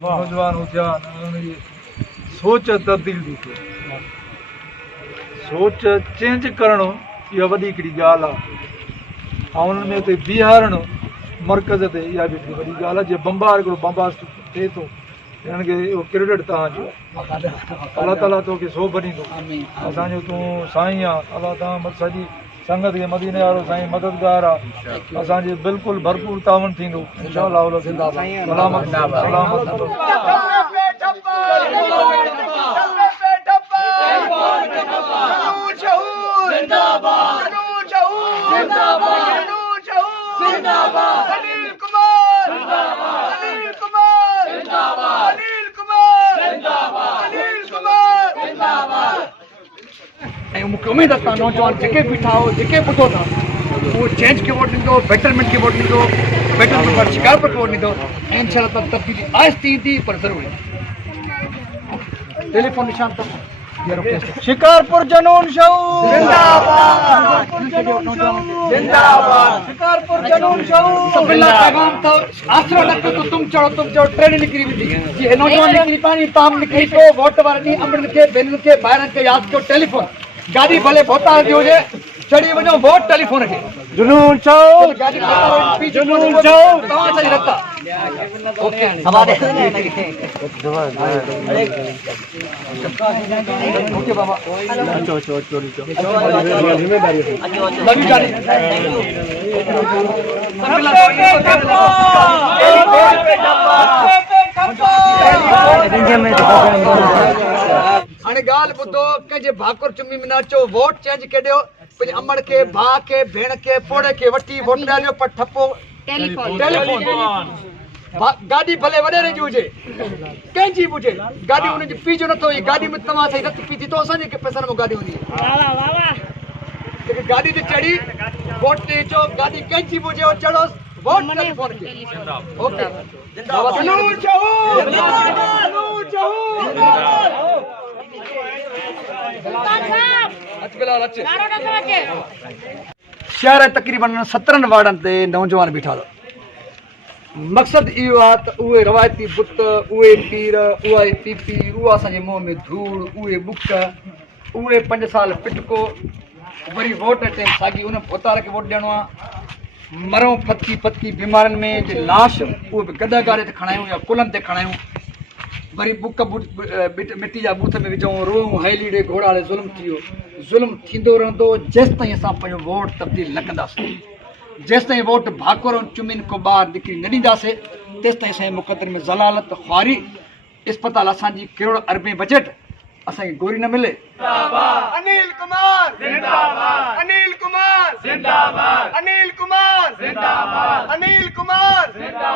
नौजवान उथिया सोच तब्दील थी थिए सोच चेंज करणु इहा वॾी हिकिड़ी ॻाल्हि आहे ऐं उन्हनि में उते बीहारणु मर्कज़ ते इहा बि हिकिड़ी वॾी ॻाल्हि आहे जीअं बम्बार हिकिड़ो बम्बास्ट थिए थो हिननि खे इहो क्रेडिट तव्हांजो अलाह ताला तोखे सोभ ॾींदो असांजो तूं साईं आहे अलाह ताला सॼी संगत खे मदीने वारो साईं मददगार आहे असांजे बिल्कुलु भरपूर तावन थींदो इंशाअल्लाह सलामत सलामत मूंखे उमेद आहे नौजवान जेके बीठा हो जेके ॿुधो था वो चेंज के वोट ॾींदो बेटरमेंट के वोट ॾींदो बेटरमेंट पर शिकारपुर के वोट ॾींदो ऐं इंशाअल्लाह तब्दीली आहिस्ती ईंदी पर ज़रूरी टेलीफोन निशान तो शिकारपुर जनून शहूद जिंदाबाद शिकारपुर जनून शहूद सबिल्ला पैगाम तो आसरा रख तो तुम चढ़ो ट्रेन निकरी वेंदी ये नौजवान निकरी पानी ताम निकरी को वोट वारनी अमरन के बेनन के ॿाहिरनि खे यादि कयो टेलीफोन गाड़ी भले भोता जी हुजे चढ़ी वञो वोट टेलीफोन खे जुनून शहूद जुनून शहूद तव्हां सही रखा ओके हमारे ओके बाबा लगी गाड़ी हाणे ॻाल्हि ॿुधो कंहिंजे भाकुर चुमी में न अचो वोट चेंज के ॾियो पंहिंजे अमड़ खे भाउ खे भेण खे पोड़े खे वठी वोट ॾियो पर ठपो टेलीफोन गाॾी भले वॾेरे जी हुजे कंहिंजी बि हुजे गाॾी हुनजी पीउ जो नथो हुजे गाॾी में तव्हां सां रत पी थी थो असांजे पैसनि में गाॾी हूंदी गाॾी ते चढ़ी वोट ॾेई अचो गाॾी कंहिंजी बि हुजे चढ़ोसि वोट टेलीफोन खे ओके शहर तक़रीबन 17 वार्डनि ते नौजवान बीठा मक़सदु इहो आहे त उहे रवायती बुत उहे पीर उहा पीपी उहा असांजे मुंहं में धूड़ उहे बुक उहे 5 साल पिटको वरी वोट अचे साॻी उन भोतार खे वोट ॾियणो आहे मरूं फतकी बीमारियुनि में जे लाश उहे बि गॾागारे ते खणायूं या कुलनि ते खणायूं वरी बुक मिटी जा बूथ में विझूं रोऊं हैली ॾे घोड़ाड़े ज़ुल्म थी वियो ज़ुल्म थींदो रहंदो जेसि ताईं असां पंहिंजो वोट तब्दील न कंदासीं जेसि ताईं वोट भाकुर चुमिन को ॿार निकिरी न ॾींदासीं तेसि ताईं असांजे मुक़दर में ज़लालत ख़्वारी इस्पताल असांजी करोड़ अरबे बजट असांखे गोरी न मिले अनिल कुमार जिंदाबाद अनिल कुमार जिंदाबाद अनिल कुमार जिंदाबाद अनिल कुमार जिंदाबाद।